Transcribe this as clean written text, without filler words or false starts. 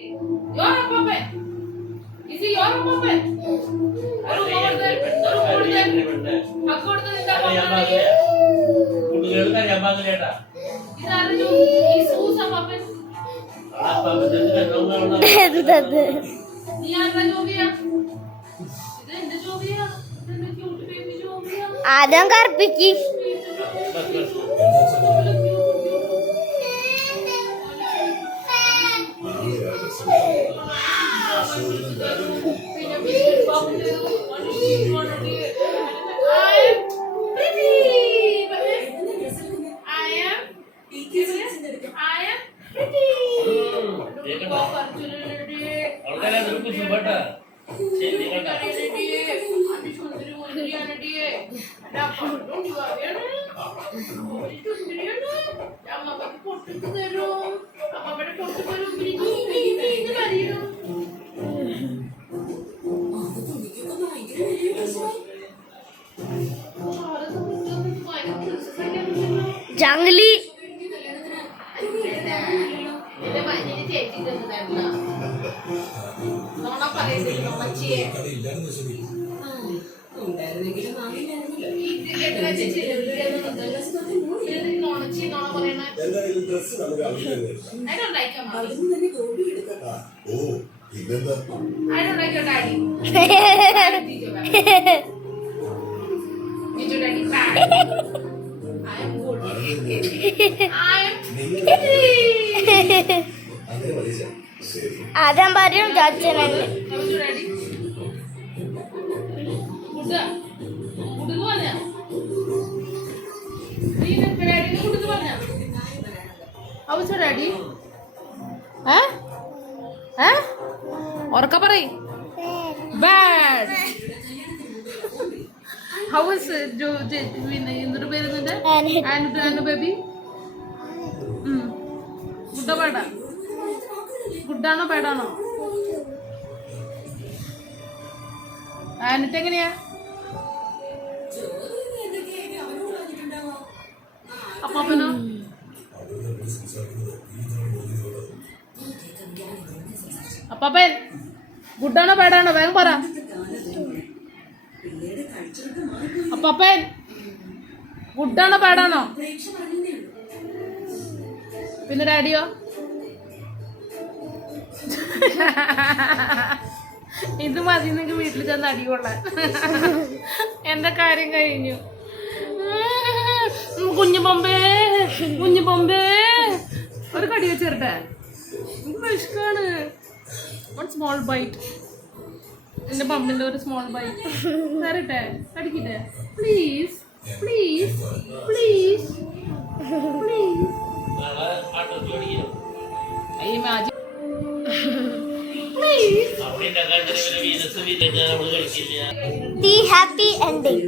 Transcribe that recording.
Your puppet. Is it your puppet? ആദ്യം കറുപ്പിക്ക് Junglee I don't like your mommy. I don't like your daddy. Is your daddy bad? I am good. I am kitty. ആദ്യം പറയും ചാച്ചനല്ലേ How is your daddy? Good. Good one. Read the daddy. Good one. How is your daddy? Huh? Huh? ഉറക്കെ പറയ് bad how is എന്തൊരു പേരുന്നുണ്ട് and baby ഗുഡോ ബാഡാ ഗുഡാണോ ബാഡാണോ ആനിട്ട് എങ്ങനെയാ അപ്പാപ്പനോ അപ്പാപ്പൻ ഗുഡാണോ ബാഡാണോ വേഗം പറ അപ്പാപ്പൻ ഗുഡാണോ ബാഡാണോ പിന്നെ ഡാഡിയോ ഇത് മതി നിങ്ങൾക്ക് വീട്ടിൽ ചെന്ന് അടികൊള്ളാൻ എന്റെ കാര്യം കഴിഞ്ഞു കുഞ്ഞു ബൊമ്പേ ഒരു കടി വെച്ചേരട്ടെ വിഷ്കാണ് സ്മോൾ ബൈറ്റ് എന്റെ പമ്പിന്റെ ഒരു സ്മോൾ ബൈറ്റ് തരട്ടെ കടിക്കട്ടെ please please please please The happy ending.